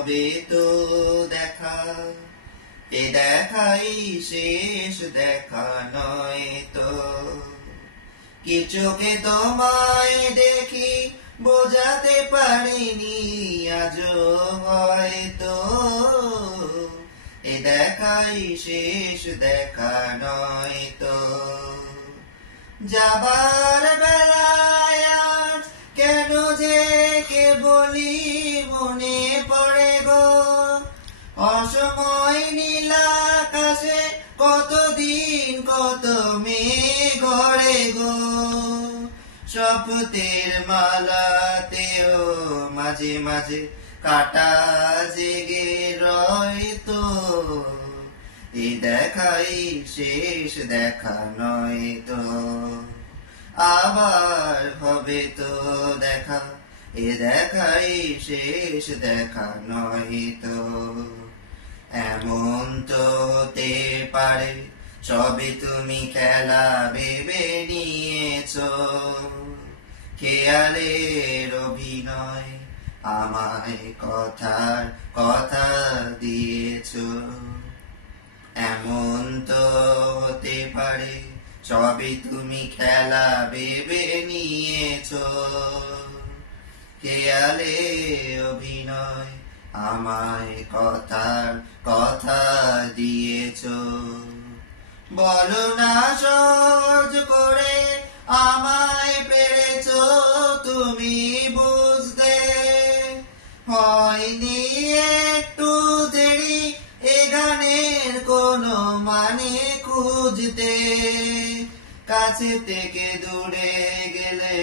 হবে তো দেখা, এ দেখাই শেষ দেখা নয় তো। কিছুকে তোমায় দেখি বোঝাতে পারিনি আজও হয়তো, এ দেখাই শেষ দেখা নয় তো। যাবার বেলায় আজ কেন যে কে বলি মনে পড়ে গো, অসময় নীলাকাশে কতদিন কত মেঘ গড়ে গো। শপথের মালাতেও মাঝে মাঝে কাটা জেগে রয় তো, এ দেখাই শেষ দেখা নয় তো। আবার হবে তো দেখা, এ দেখাই শেষ দেখা নয় তো। এমন তো হতে পারে সবে তুমি খেলা ভেবে নিয়েছো, খেয়ালের অভিনয় আমায় কথার কথা দিয়েছো। এমন তো হতে পারে সবে তুমি খেলা ভেবে নিয়েছো, খেয়ালে অভিনয় আমায় কথার কথা দিয়েছো। বলো না সহজ করে আমায় পেরেছো তুমি বুঝতে, হয়নি একটু দেরি এ গানের কোনো মানে খুঁজতে। কাছে থেকে দূরে গেলে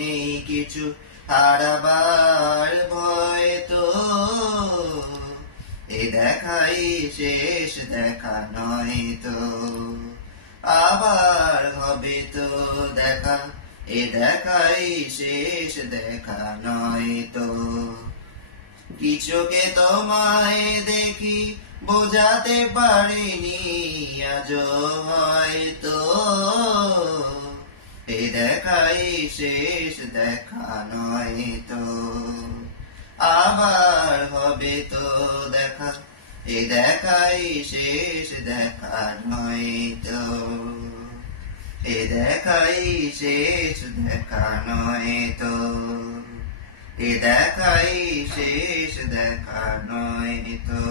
নেই কিছু হারাবার ভয় তো, এ দেখাই শেষ দেখা নয় তো। আবার হবে তো দেখা, এ দেখাই শেষ দেখা নয় তো। কিছুকে তোমায় দেখি বোঝাতে পারিনি আজও হয়তো, এ দেখাই শেষ দেখা নয় তো। আবার হবে তো দেখা, এ দেখাই শেষ দেখা নয় তো। এ দেখাই শেষ দেখা নয় তো, এ দেখাই শেষ দেখা নয় তো।